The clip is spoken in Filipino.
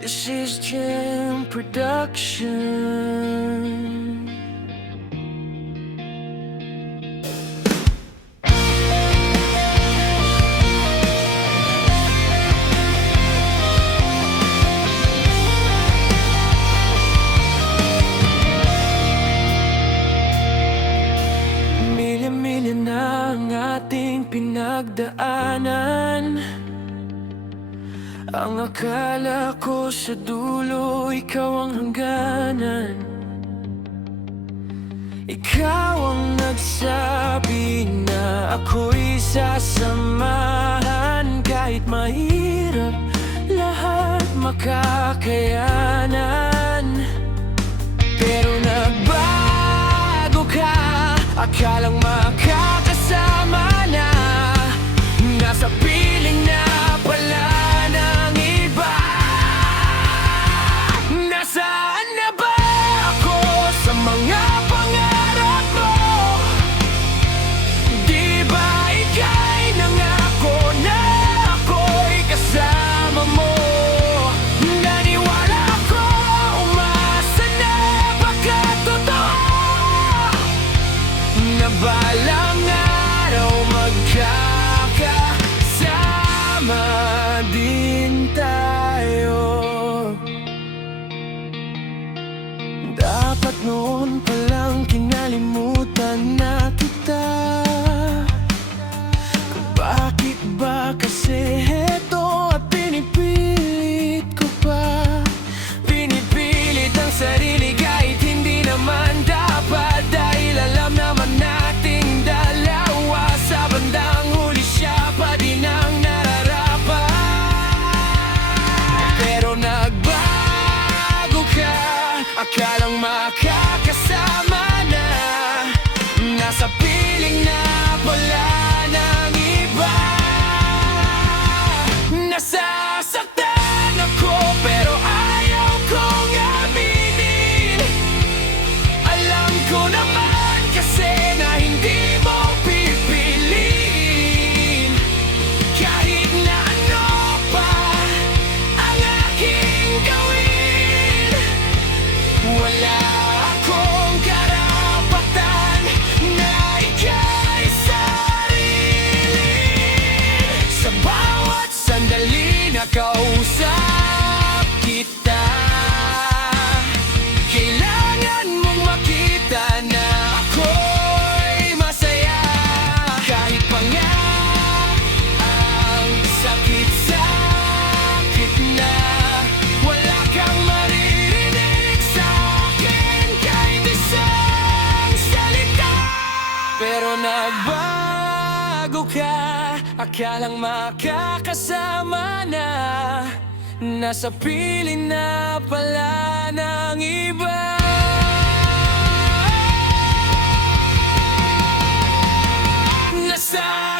This is Jam Production. Milya-milya na ang ating pinagdaanan. Ang akala ko sa dulo, ikaw ang hangganan. Ikaw ang nagsabi na ako'y sasamahan. Kahit mahirap, lahat makakayanan. Pero nagbago ka, akalang makakasama na. Nasa piling na pala ng iba. Nasaan na ba ako sa mga pangarap mo? Di ba ika'y nangako na ako'y kasama mo? Naniwala ako, umasa na baka totoo na balang araw magkakasama din tayo. Dapat noon palang kinalimutan na kita. Kung bakit ba kasi heto at pinipilit ko pa. Pinipilit ang sarili kahit hindi naman dapat. Dahil alam naman nating dalawa sa bandang huli siya pa din ang nararapat. Pero nagbago ka, akalang makakasama na. Nasa piling na pala ng iba. Nasasaktan ako pero ayaw kong aminin. Alam ko naman kasi na hindi mo pipiliin. Kahit na ano pa ang aking gawin, wala akong karapatan na ika'y sarilin. Sa bawat sandali na kausap kita, kailangan mong makita na ako'y masaya. Kahit pa nga ang sakit-sakit na, wala kang maririnig sa'kin kahit isang salita. Pero nagbago ka, akalang makakasama na. Nasa piling na pala ng iba. Nasa